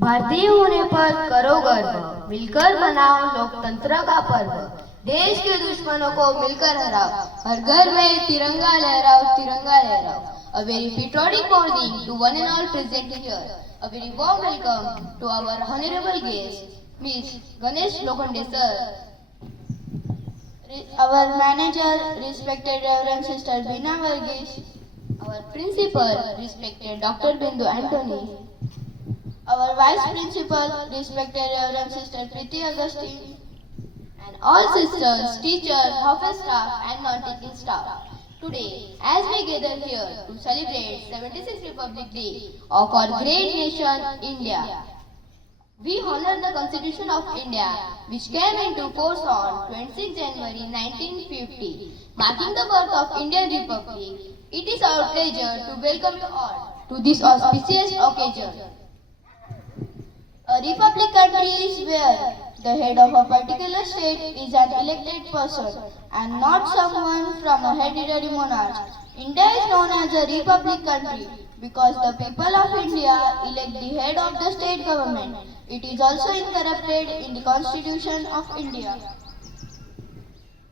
भारतीय होने पर करो गर्व, मिलकर मनाओ लोकतंत्र का पर्व। देश के दुश्मनों को मिलकर हराओ, हर घर में तिरंगा लहराओ, तिरंगा लहराओ। A very patriotic morning to one and all present here. A very warm welcome to our honorable guest, Miss Ganesh Lokhande sir. Our manager, respected Reverend Sister Bina Varghese. Our principal, respected Dr. Bindu Anthony. Our vice principal, respected Reverend Sister Preeti Augustine. And all sisters, teachers, office staff and non-teaching staff. Today, as we gather here to celebrate 76th Republic Day of our great nation, India, we honor the Constitution of India, which came into force on 26 January 1950, marking the birth of Indian Republic. It is our pleasure to welcome you all to this auspicious occasion. A republic country is where the head of a particular state is an elected person and not someone from a hereditary monarch. India is known as a republic country because the people of India elect the head of the state government. It is also incorporated in the Constitution of India.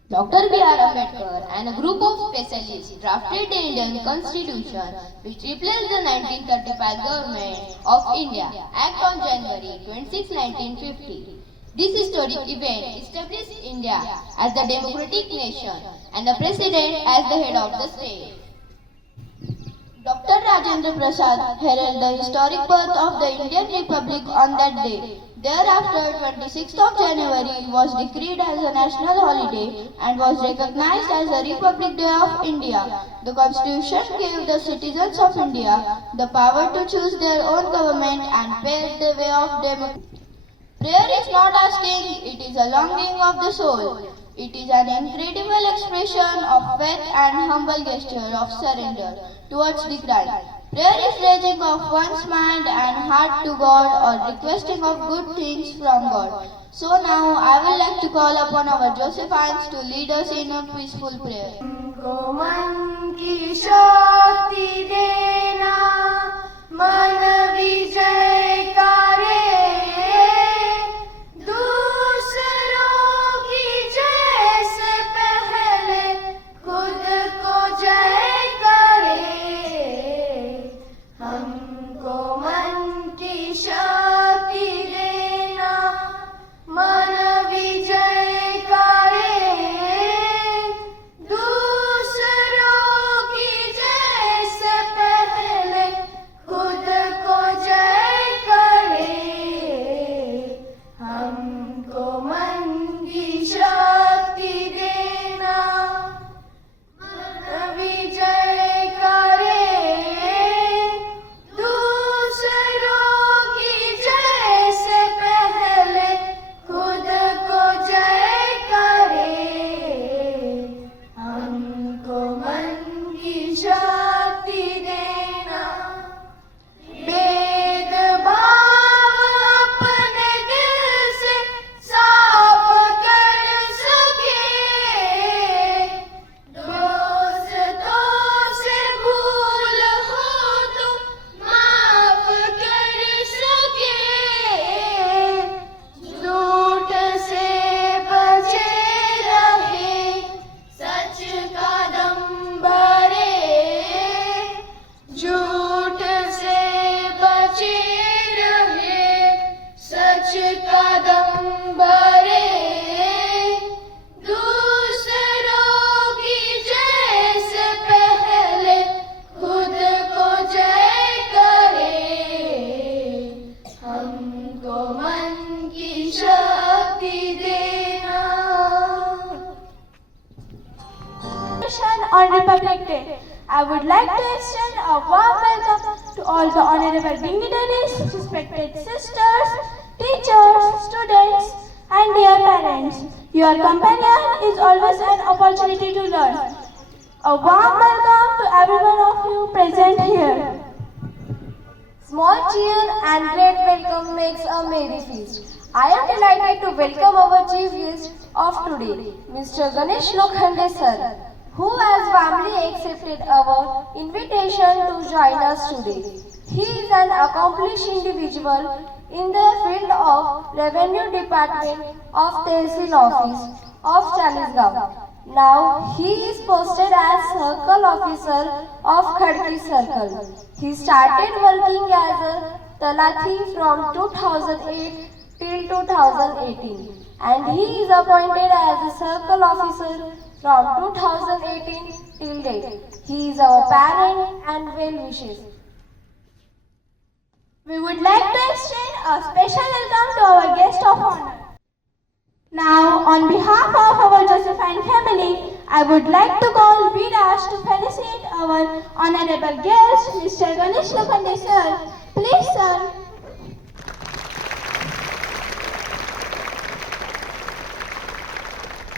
Dr. B.R. Ambedkar and a group of specialists drafted the Indian Constitution, which replaced the 1935 Government of India Act on January 26, 1950. This historic event established India as the democratic nation and the President as the head of the state. Dr. Rajendra Prasad heralded the historic birth of the Indian Republic on that day. Thereafter, 26th of January was decreed as a national holiday and was recognized as the Republic Day of India. The Constitution gave the citizens of India the power to choose their own government and paved the way of democracy. Prayer is not asking, it is a longing of the soul. It is an incredible expression of faith and humble gesture of surrender towards the Christ. Prayer is raising of one's mind and heart to God or requesting of good things from God. So now I would like to call upon our Josephines to lead us in a peaceful prayer. को मन की शक्ति देना, मन विजय करे, दूसरों की जय से पहले खुद को जय करे। हमको मन की शक्ति देना, मन विजय करे, दूसरों की जय से पहले खुद को जय करे। on Republic Day. I would like to extend a warm welcome to all the honorable dignitaries, respected sisters, teachers, students, and dear parents. Your companion is always an opportunity to learn. A warm welcome to every one of you present here. Small cheer and great welcome makes a merry feast. I am delighted to welcome our chief guest of today, Mr. Ganesh Lokhande sir, who has warmly accepted our invitation to join us today. He is an accomplished individual in the field of Revenue Department of Tehsil Office of Chalisgaon. Now he is posted as Circle Officer of Khadki Circle. He started working as a Talathi from 2008 till 2018 and he is appointed as a Circle Officer from 2018 till date. He is our parent and well wishes. We would like to extend a special welcome to our guest of honor. Now, on behalf of our Josephine family, I would like to call Viraj to felicitate our honorable guest, Mr. Ganesh Lokhande sir. Please, sir.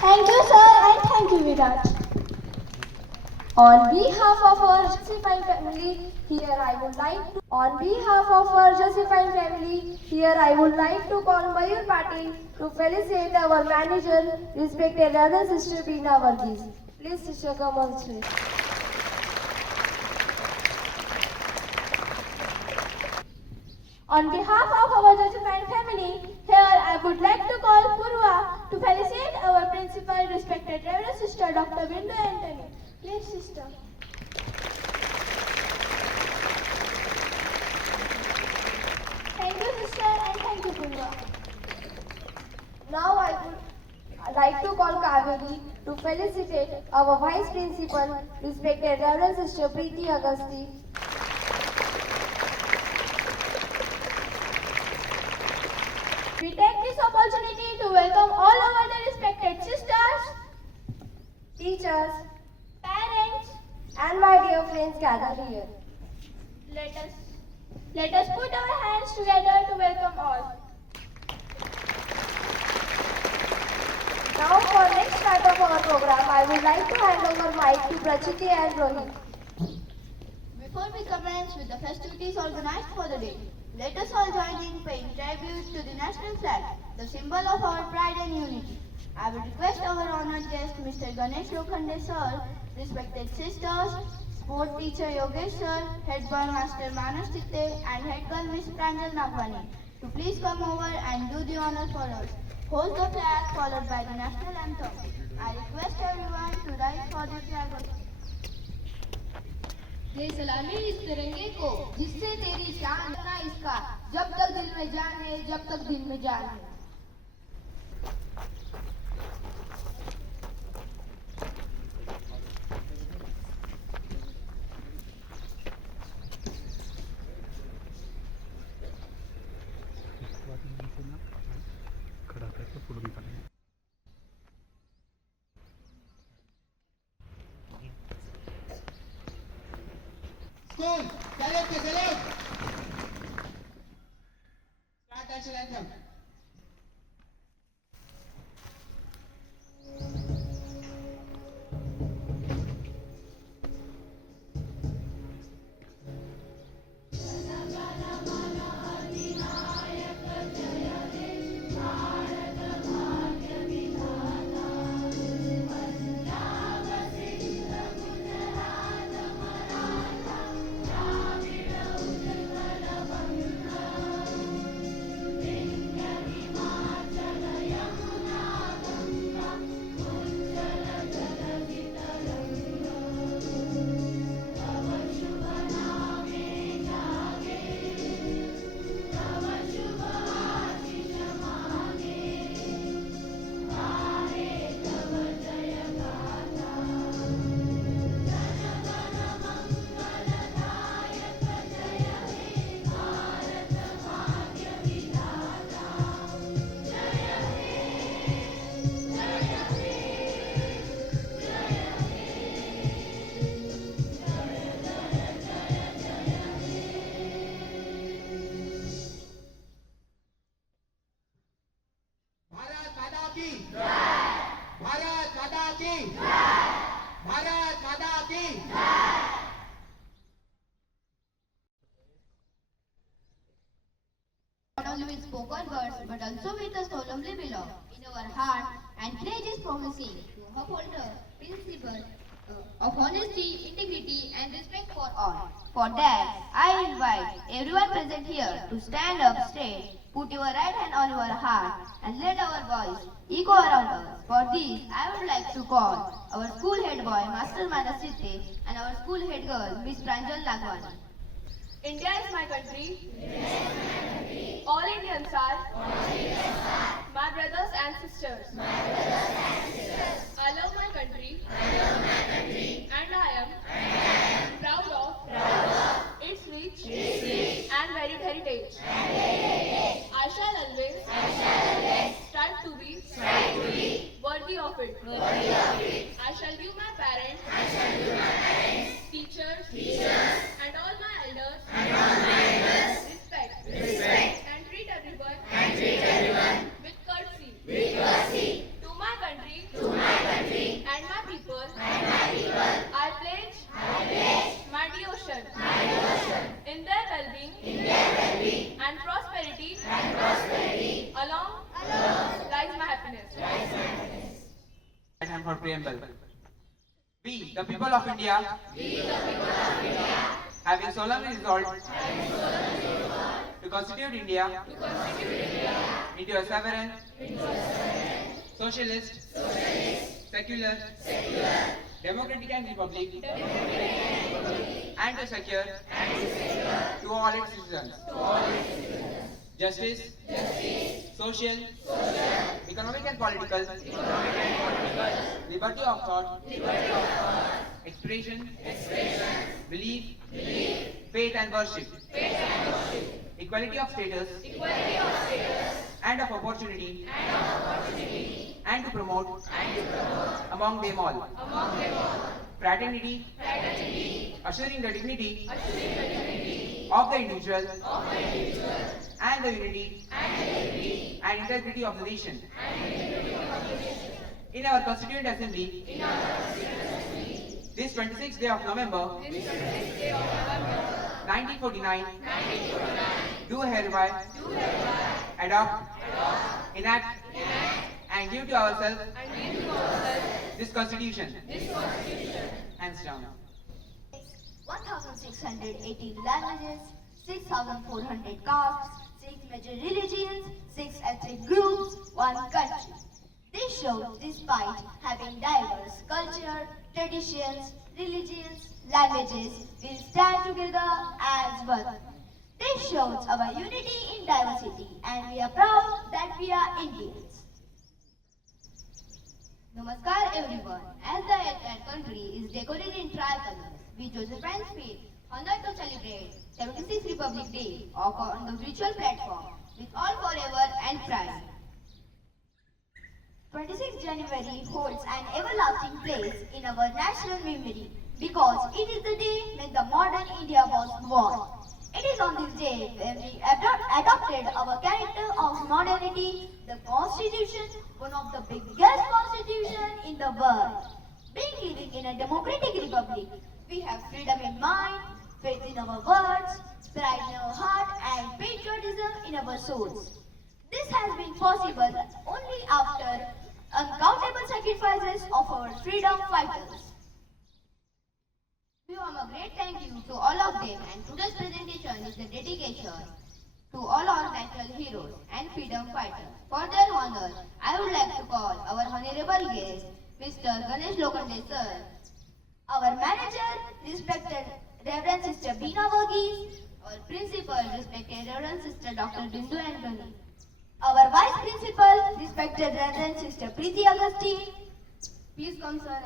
Thank you, sir, and thank you, Viraj. On behalf of our Josephine family, here I would like to call Mayur Patil to felicitate our manager, respected elder sister Beena Varghese. Please, sister, come on stage. On behalf of our Josephine family, here I would like to call Purva to felicitate our principal, respected Reverend Sister Dr. Bindu Anthony. Please, sister. Thank you, sister, and thank you, Purva. Now I would like to call Kaveri to felicitate our vice principal, respected elder sister Preeti Agasti. We take this opportunity to welcome all our respected sisters, Teachers parents. and my dear friends gathered here. Let us put our hands together to welcome all. Now for next part of our program, I would like to hand over mic to Prachiti and Rohit. Before we commence with the festivities organized for the day, let us all join in paying tribute to the national flag, the symbol of our pride and unity. I would request our honored guest, Mr. Ganesh Lokhande sir, respected sisters, sport teacher Yogesh sir, head boy master Manas Chitte and head girl Miss Pranjal Nagwani to please come over and do the honor for us. Hold the flag followed by the national anthem. I request everyone to rise for the flag of दे सलामी इस तिरंगे को जिससे तेरी शान ना इसका जब तक दिल में जान है जब तक दिल में जान है खड़ा करके फोटो निकालेंगे Salute! Start national anthem. की भारत माता की Not only with spoken words, but also with a solemnly belong in our heart, and pledge is promising to uphold the principle of honesty, integrity, and respect for all. For that, I invite everyone present here to stand up straight, put your right hand on your heart, and let our voice echo around us. For this, I would like to call our school head boy, Master Manas Sitte, and our school head girl, Miss Pranjal Lagwani. India is my country. All Indians are my brothers and sisters. I love my country. And I am proud of its rich and varied heritage. I shall always strive to be worthy of it. I shall give my parents, teachers, and all my elders respect and treat everyone with courtesy. To my country and my people, I pledge my devotion. In their well-being and prosperity, along lies my happiness. Right hand for preamble. We, the people of India, having solemnly resolved to constitute India into a sovereign, socialist, secular, democratic and republic, and to secure to all its citizens justice, social, economic and political, liberty of thought, expression, belief, faith and worship, equality of status, and of opportunity, and to promote among them all fraternity, assuring the dignity of the individual and the unity and integrity of the nation. In our Constituent Assembly, this 26th day of November 1949, do hereby adopt, enact, and give to ourselves this Constitution. Hands down. 1,618 languages, 6,400 castes, 6 major religions, 6 ethnic groups, 1 country. This shows, despite having diverse culture, traditions, religions, languages, we stand together as one. This shows our unity in diversity, and we are proud that we are Indians. Namaskar everyone. As the entire country is decorated in tricolors, we Josephine feel honored to celebrate 76th Republic Day on the virtual platform with all forever and pride. 26th January holds an everlasting place in our national memory because it is the day when the modern India was born. It is on this day when we adopted our character of modernity, the Constitution, one of the biggest constitutions in the world. Being living in a democratic republic, we have freedom in mind, faith in our words, pride in our heart, and patriotism in our souls. This has been possible only after uncountable sacrifices of our freedom fighters. We warm a great thank you to all of them, and today's presentation is a dedication to all our national heroes and freedom fighters. For their honor, I would like to call our honorable guest, Mr. Ganesh Lokhande sir, our manager, respected Reverend Sister Beena Varghese, our principal, respected Reverend Sister Dr. Bindu Anthony, our vice principal, respected Reverend Sister Preeti Agustine. Please come, sir.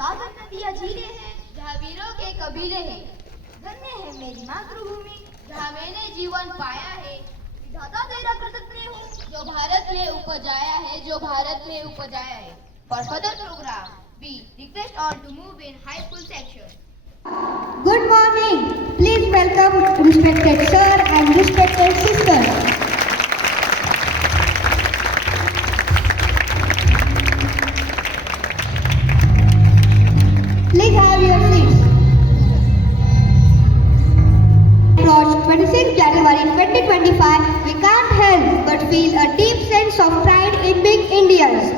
सागर नदियाँ झीलें हैं, जहाँ वीरों के कबीले हैं, धन्य है मेरी मातृभूमि, जहाँ मैंने जीवन पाया है, विधाता तेरा कृतज्ञ हूँ। जो भारत में उपजाया है, जो भारत में उपजाया है। For further program, we request all to move in high school section. Good morning. Please welcome respected sir and respected sisters. Please have your seats. Approach 26 January 2025, we can't help but feel a deep sense of pride in being Indians.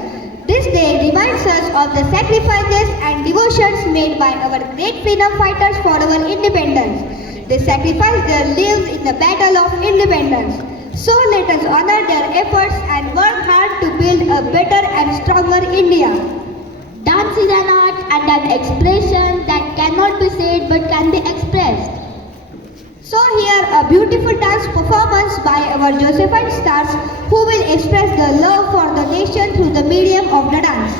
This day reminds us of the sacrifices and devotions made by our great freedom fighters for our independence. They sacrificed their lives in the battle of independence. So let us honor their efforts and work hard to build a better and stronger India. Dance is an art and an expression that cannot be said but can be expressed. So here a beautiful dance performance by our Josephine stars who will express their love for the nation through the medium of the dance.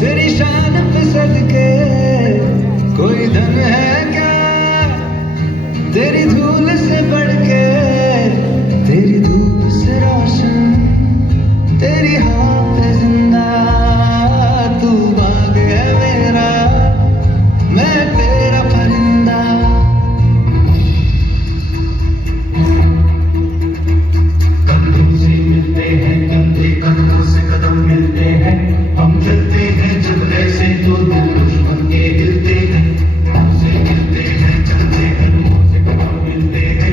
तेरी शान पे सदके कोई धन है क्या, तेरी धूल से बढ़ के, तेरी धूप से रोशन, तेरी हवा पे जिंदा, तू बाग है मेरा, मैं तेरा परिंदा। कंधों से मिलते हैं कंधे, कंधों से कदम मिलते हैं, हम चलते हैं जब ऐसे तो दिल दुश्मन के हिलते हैं, हमसे मिलते हैं चलते हैं, मुंह से कदम मिलते हैं।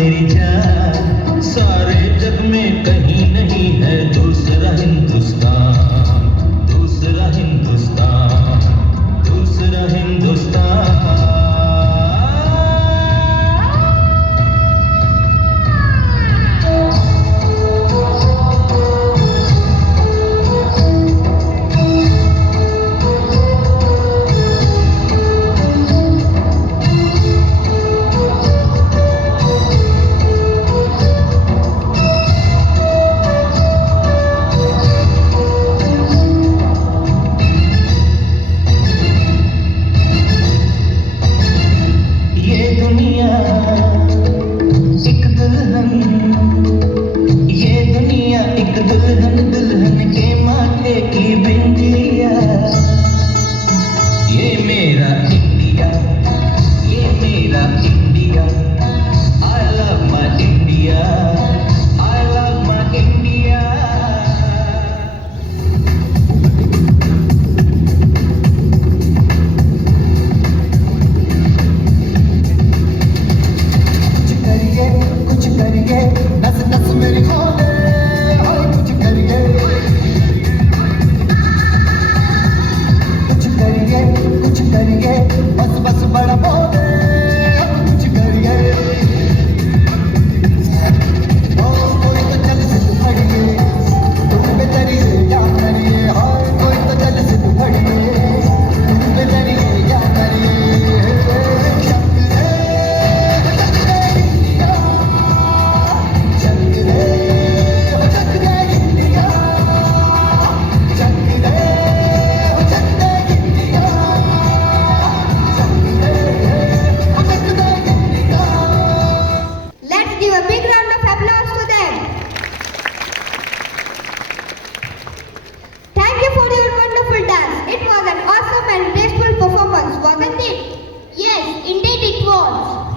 मेरी जान, सारे जग में कहीं नहीं है दूसरा हिंदुस्तान, दूसरा हिंदुस्तान, दूसरा Hindustan.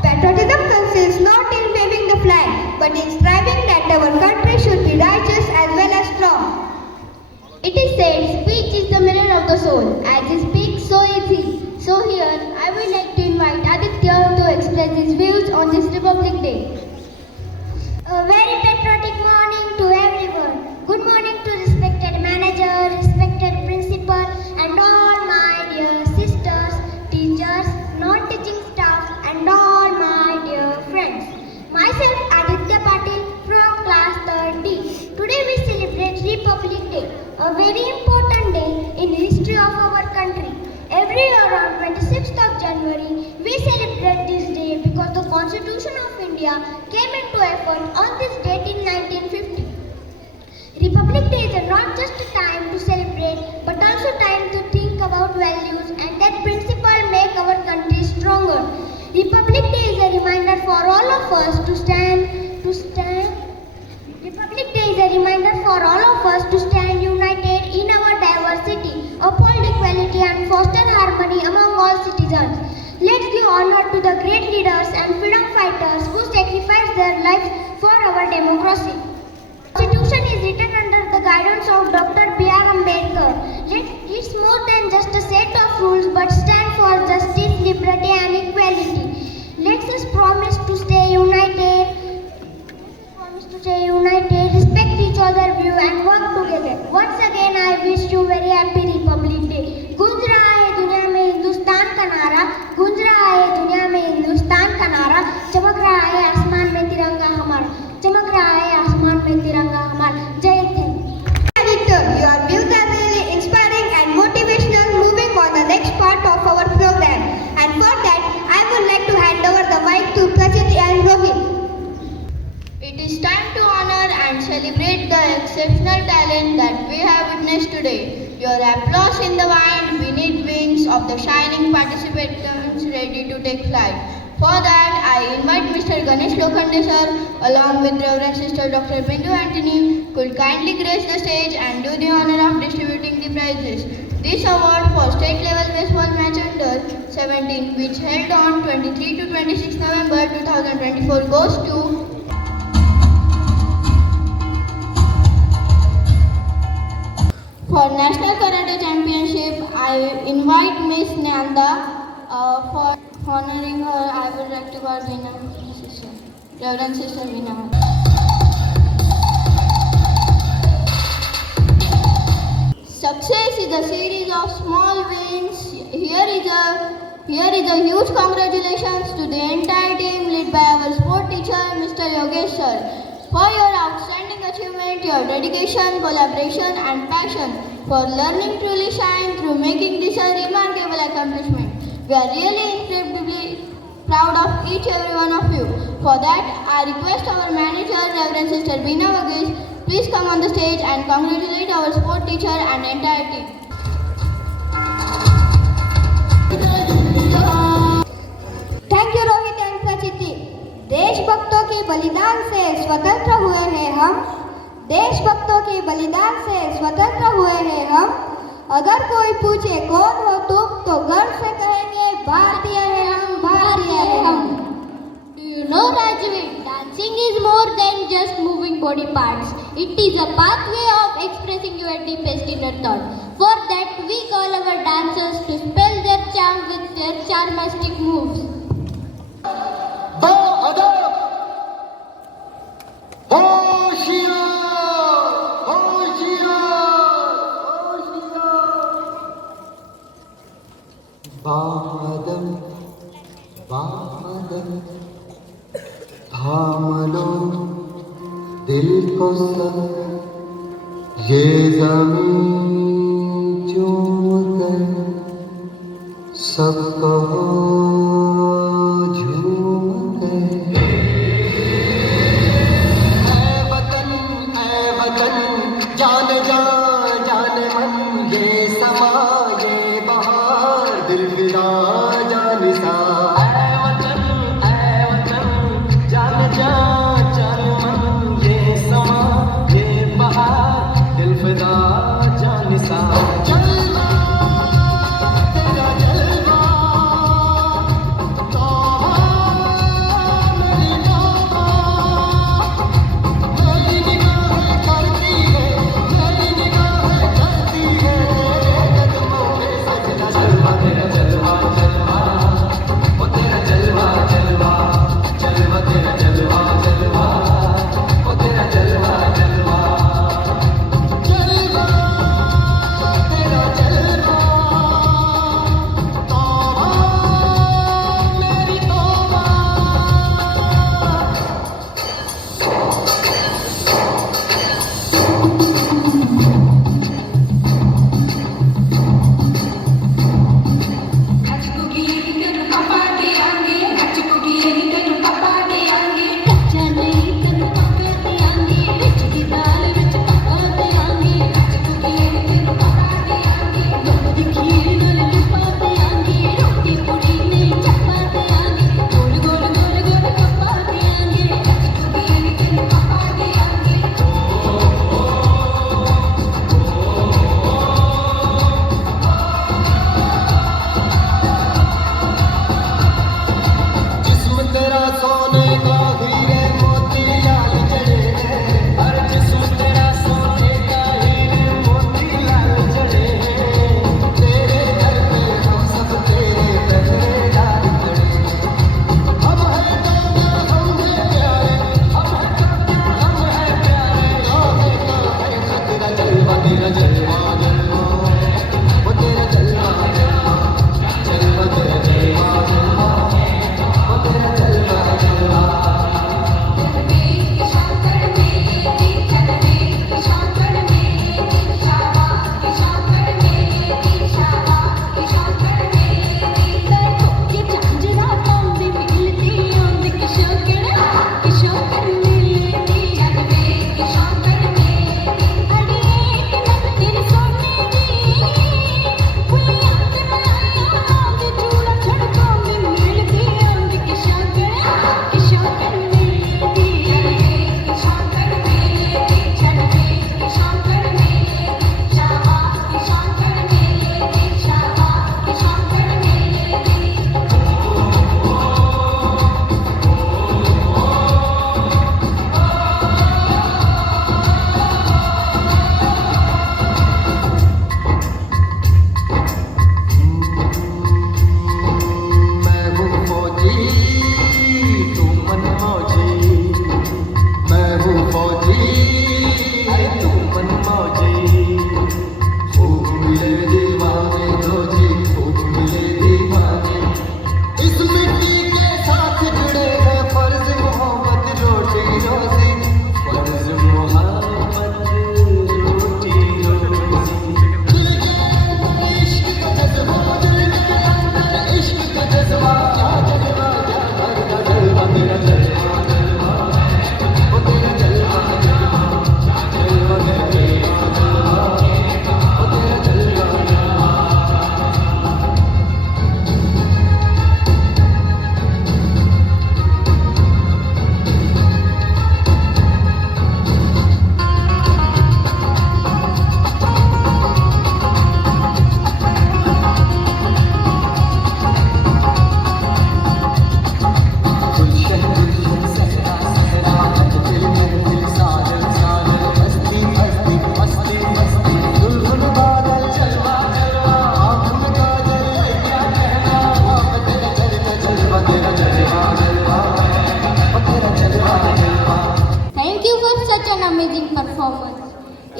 Patriotism consists not in waving the flag, but in striving that our country should be righteous as well as strong. It is said, speech is the mirror of the soul. As he speaks, so is he. So here, I would like to invite Aditya to express his views on this Republic Day. A very patriotic morning to everyone. Good morning to respected manager, respected principal, and all my dear sisters, teachers, non-teaching staff, and all my dear friends. Myself, Aditya Patil from class 3rd. Today we celebrate Republic Day, a very important day in history of our country. Every year on 26th of January, we celebrate this day because the Constitution of India came into effect on this date in 1950. Republic Day is not just a time to celebrate, but also time to think about values and that principle make our country stronger. Republic Day is a reminder for all of us to stand. Republic Day is a reminder for all of us to stand united in our diversity, uphold equality and foster harmony among all citizens. Let's give honor to the great leaders and freedom fighters who sacrificed their lives for our democracy. The Constitution is written under the guidance of Dr. B.R. Ambedkar. It's more than just a set of rules but stand for justice, liberty and equality. Let's us promise to stay united. Respect each other's view and work together. Once again, I wish you very happy Republic Day. गूंज रहा है दुनिया में हिंदुस्तान का नारा, गूंज रहा है दुनिया में हिंदुस्तान का नारा, चमक रहा है आसमान में तिरंगा हमारा, चमक रहा है आसमान में तिरंगा हमारा. जय Hind. Aditya, your views are really inspiring and motivational. Moving on the next part of our program, and for that, I would like to hand over the mic to Prachit and Rohit. It is time to honor and celebrate the exceptional talent that we have witnessed today. Your applause in the wind beneath wings of the shining participants ready to take flight. For that, I invite Mr. Ganesh Lokhande sir along with Reverend Sister Dr. Bindu Antony could kindly grace the stage and do the honor of distributing the prizes. This award for state level baseball match under 17 which held on 23 to 26 November 2024 goes to For National Karate Championship, I invite Miss Nanda. For honoring her, I would like to call Veena. Reverend Sister Veena. Success is a series of small wins. Here is a huge congratulations to the entire team led by our sport teacher, Mr. Yogesh sir, for your outstanding achievement. Your dedication, collaboration and passion for learning truly shine through, making this a remarkable accomplishment. We are really incredibly proud of each and every one of you. For that, I request our manager, Reverend Sister Veena Vagesh, please come on the stage and congratulate our sport teacher and entire team. Thank you Rohit and Prachiti. देशभक्तों के बलिदान से स्वतंत्र हुए हैं हम, देशभक्तों के बलिदान से स्वतंत्र हुए हैं हम। अगर कोई पूछे कौन हो तुम तो गर्व से कहेंगे भारतीय है हम, भारतीय है हम। Do you know, Rajvi, dancing is more than just moving body parts. It is a pathway of expressing your deepest inner thought. For that, we call our dancers to spell their charm with their charmistic moves. बादल बादल थाम लो दिल को सब, ये ज़मीं चूम कर सब कहो झूम कर। ऐ वतन जान जान जान मन, ये समा ये बहार दिल फिदा जान सा। ऐ वतन जान जान जान मन, ये समा ये बहार दिल फिदा जान सा। जलवा तेरा जलवा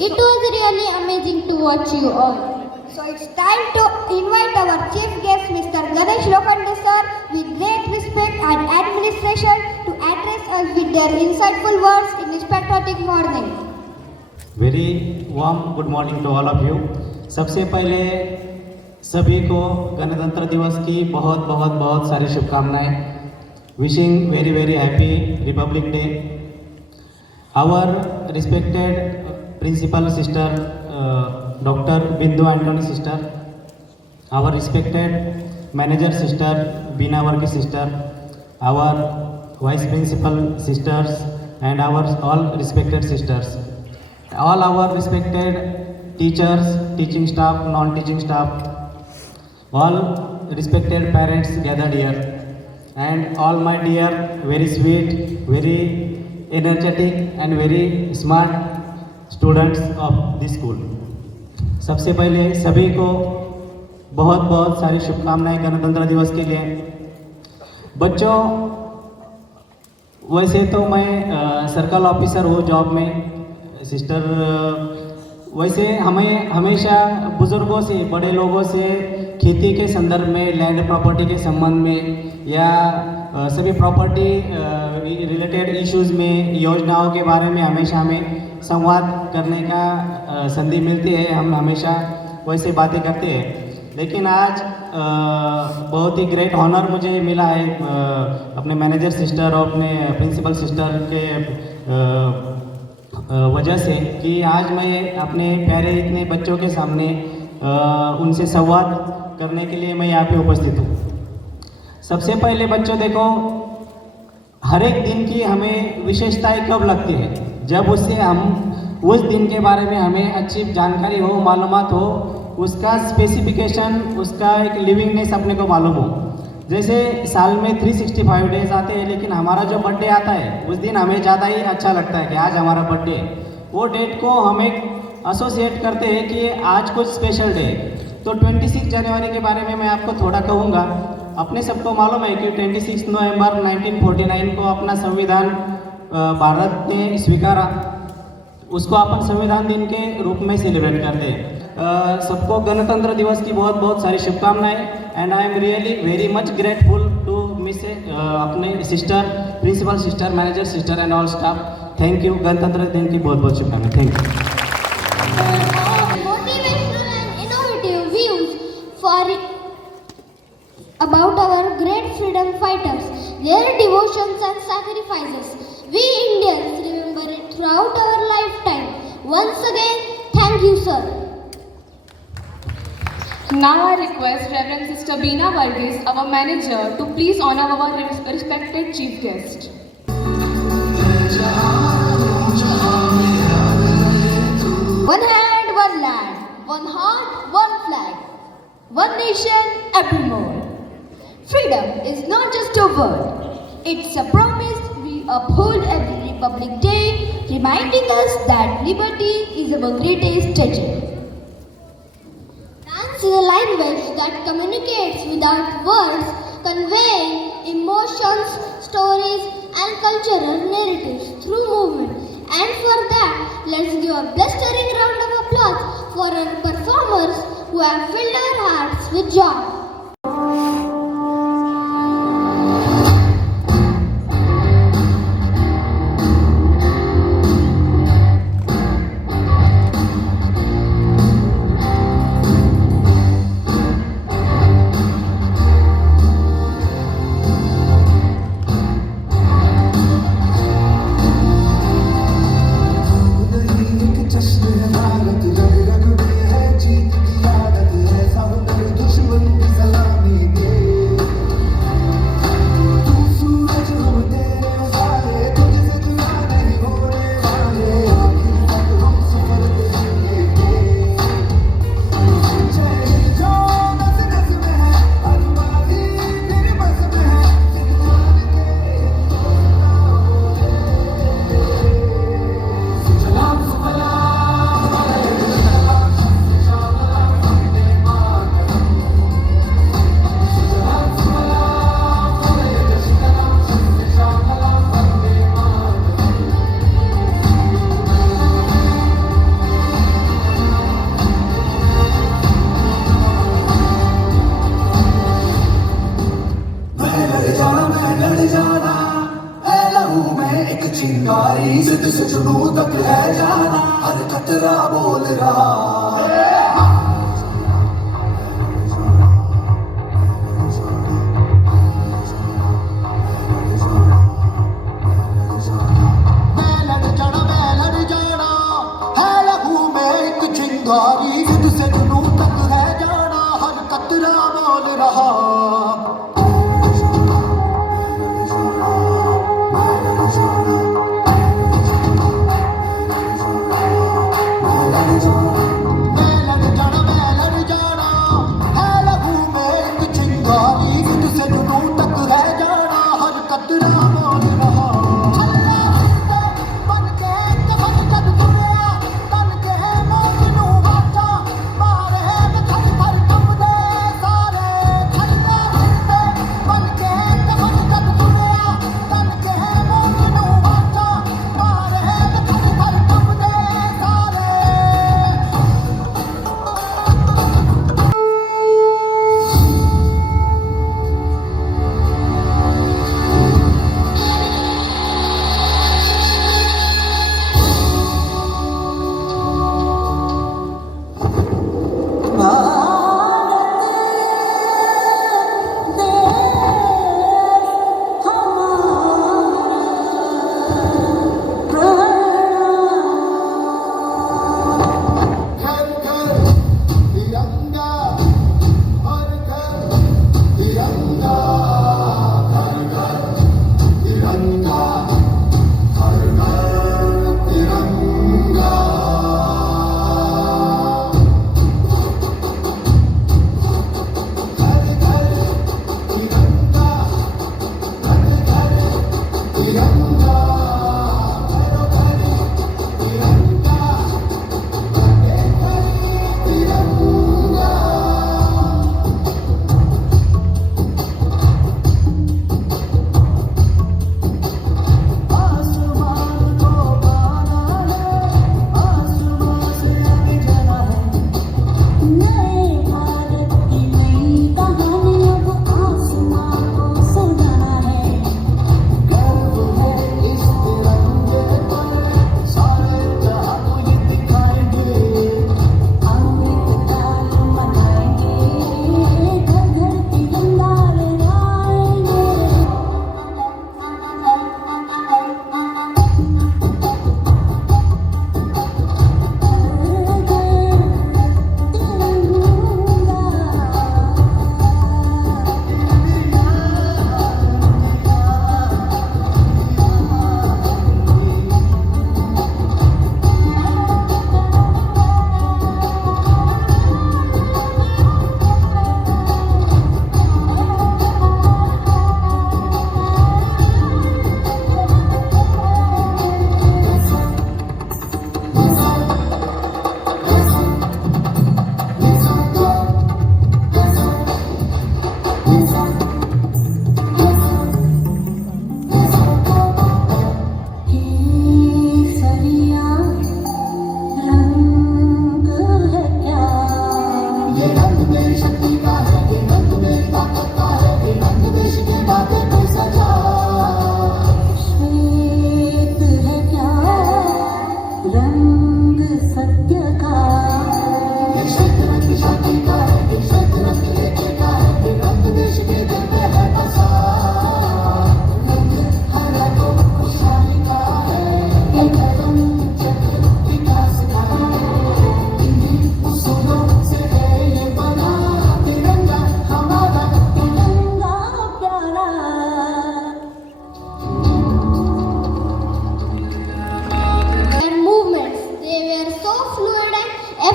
It was really amazing to watch you all. So it's time to invite our chief guest, Mr. Ganesh Lokhande sir, with great respect and administration, to address us with their insightful words in this patriotic morning. Very warm good morning to all of you. सबसे पहले सभी को गणतंत्र दिवस की बहुत बहुत बहुत सारी शुभकामनाएं। Wishing very very happy Republic Day. Our respected principal sister doctor Bindu Antony sister, our respected manager sister Beena Varkey sister, our vice principal sisters and our all respected sisters, all our respected teachers, teaching staff, non-teaching staff, all respected parents gathered here, and all my dear, very sweet, very energetic and very smart students of this school. सबसे पहले सभी को बहुत बहुत सारी शुभकामनाएं गणतंत्र दिवस के लिए। बच्चों, वैसे तो मैं सर्कल ऑफिसर हूँ जॉब में सिस्टर, वैसे हमें हमेशा बुज़ुर्गों से, बड़े लोगों से खेती के संदर्भ में, लैंड प्रॉपर्टी के संबंध में या सभी प्रॉपर्टी रिलेटेड इश्यूज़ में, योजनाओं के बारे में हमेशा हमें संवाद करने का संधि मिलती है। हम हमेशा वैसे बातें करते हैं। लेकिन आज बहुत ही ग्रेट ऑनर मुझे मिला है अपने मैनेजर सिस्टर और अपने प्रिंसिपल सिस्टर के वजह से कि आज मैं अपने प्यारे इतने बच्चों के सामने उनसे संवाद करने के लिए मैं यहाँ पे उपस्थित हूँ। सबसे पहले बच्चों देखो, हर एक दिन की हमें विशेषताएं कब लगती है? जब उससे हम उस दिन के बारे में हमें अच्छी जानकारी हो, मालूमात हो, उसका स्पेसिफिकेशन, उसका एक लिविंगनेस अपने को मालूम हो। जैसे साल में 365 डेज आते हैं, लेकिन हमारा जो बर्थडे आता है उस दिन हमें ज़्यादा ही अच्छा लगता है कि आज हमारा बर्थडे है। वो डेट को हम एक एसोसिएट करते हैं कि आज कुछ स्पेशल डे है। तो 26 जनवरी के बारे में मैं आपको थोड़ा कहूँगा। अपने सबको मालूम है कि 26 नवंबर 1949 को अपना संविधान भारत ने स्वीकारा, उसको अपन संविधान दिन के रूप में सेलिब्रेट करते हैं। सबको गणतंत्र दिवस की बहुत बहुत सारी शुभकामनाएं। And I am really very much grateful to miss अपने sister, principal sister, manager sister and all staff. Thank you. गणतंत्र दिन की बहुत बहुत शुभकामनाएं। Thank you. Motivational and innovative views about our great freedom fighters, their devotions and sacrifices. We Indians remember it throughout our lifetime. Once again, thank you, sir. Now I request Reverend Sister Beena Varghese, our manager, to please honor our respected chief guest. One hand, one land, one heart, one flag, one nation evermore. Freedom is not just a word, it's a promise we uphold every Republic Day, reminding us that liberty is our greatest treasure. Dance is a language that communicates without words, conveying emotions, stories, and cultural narratives through movement. And for that, let's give a blistering round of applause for our performers who have filled our hearts with joy. जश्न है भारत, रग रग में है जीत की आदत है, साहब दुश्मन की चिंगारी जिद से जुनून तक है जाना हर कतरा बोल रहा चिंगारी जिद से जुनून तक है जाना हर कतरा बोल रहा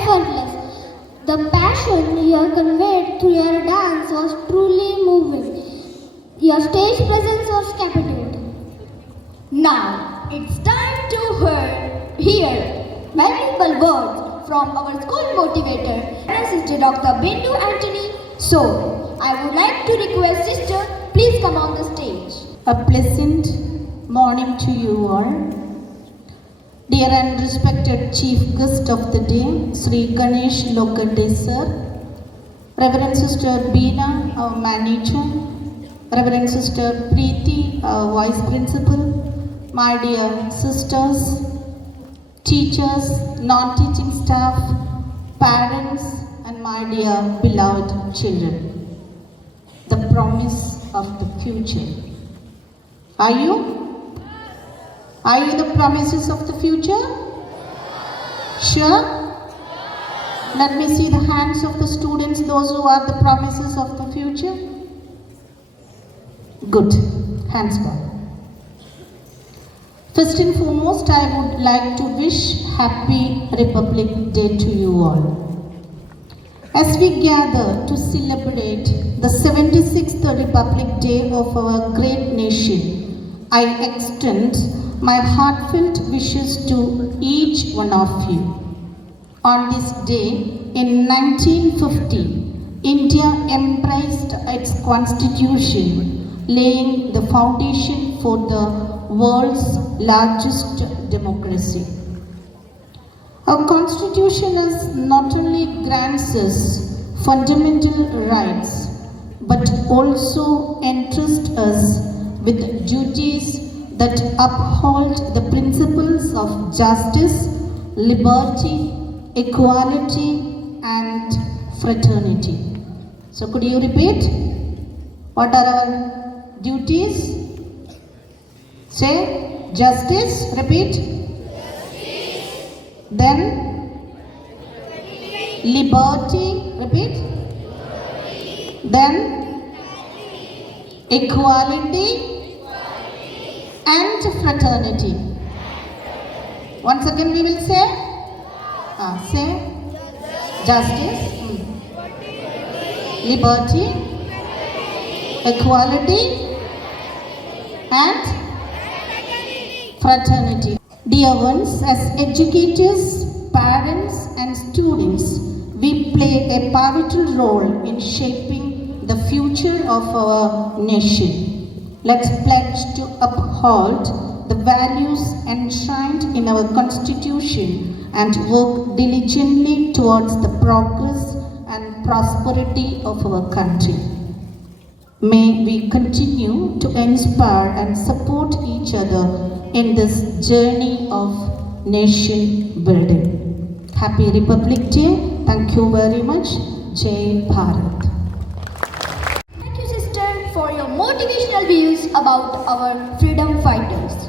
effortless. The passion you conveyed through your dance was truly moving. Your stage presence was captivating. Now, it's time to hear valuable words from our school motivator, Sister Dr. Bindu Anthony. So, I would like to request Sister, please come on the stage. A pleasant morning to you all. Dear and respected Chief Guest of the day, Sri Ganesh Lokande Sir, Reverend Sister Beena, our Manager, Reverend Sister Preeti, our Vice Principal, my dear sisters, teachers, non-teaching staff, parents, and my dear beloved children. The promise of the future. Are you? Are you the promises of the future? Sure? Let me see the hands of the students, those who are the promises of the future. Good. Hands up. First and foremost, I would like to wish Happy Republic Day to you all. As we gather to celebrate the 76th Republic Day of our great nation, I extend my heartfelt wishes to each one of you. On this day, in 1950, India embraced its constitution, laying the foundation for the world's largest democracy. Our constitution not only grants us fundamental rights, but also entrusts us with duties that uphold the principles of justice, liberty, equality, and fraternity. So could you repeat? What are our duties? Say justice. Repeat. Justice. Then liberty. Repeat. Liberty. Then equality. And fraternity. Once again we will say. Say justice, liberty, equality, and fraternity. Dear ones, as educators, parents, and students, we play a pivotal role in shaping the future of our nation. Let's pledge to uphold the values enshrined in our Constitution and work diligently towards the progress and prosperity of our country. May we continue to inspire and support each other in this journey of nation building. Happy Republic Day. Thank you very much. Jai Bharat. Thank you, sister, for your motivational views about our freedom fighters.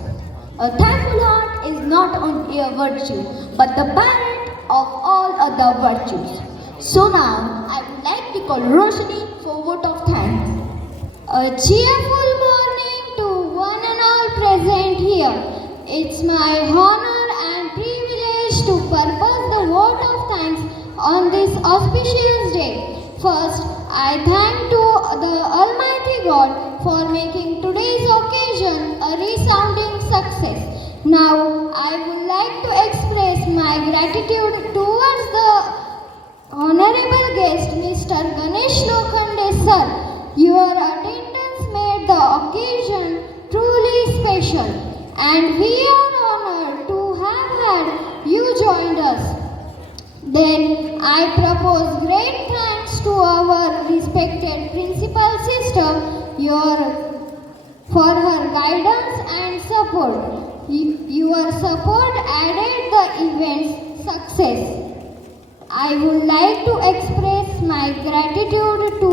A thankful heart is not only a virtue, but the parent of all other virtues. So now, I would like to call Roshni for vote of thanks. A cheerful morning to one and all present here. It's my honor and privilege to purpose the vote of thanks on this auspicious day. First, I thank to the Almighty God for making today's occasion a resounding success. Now, I would like to express my gratitude towards the Honorable guest, Mr. Ganesh Lokhande sir. Your attendance made the occasion truly special, and we are honored to have had you joined us. Then I propose great thanks to our respected principal sister for her guidance and support. Your support added the event's success. I would like to express my gratitude to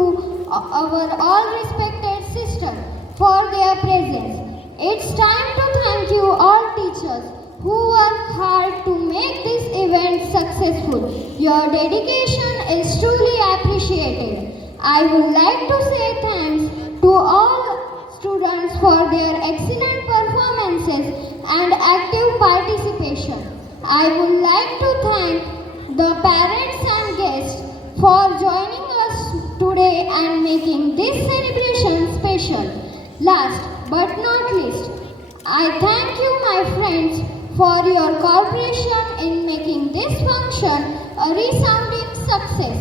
our all respected sisters for their presence. It's time to thank you all teachers who work hard to make this event successful. Your dedication is truly appreciated. I would like to say thanks to all students for their excellent performances and active participation. I would like to thank the parents and guests for joining us today and making this celebration special. Last but not least, I thank you, my friends, for your cooperation in making this function a resounding success.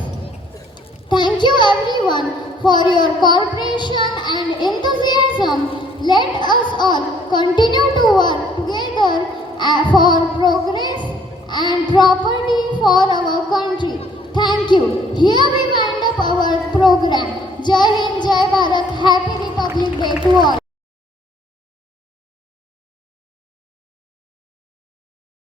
Thank you everyone for your cooperation and enthusiasm. Let us all continue to work together for progress and property for our country. Thank you. Here we wind up our program. Jai Hind, Jai Bharat. Happy Republic Day to all.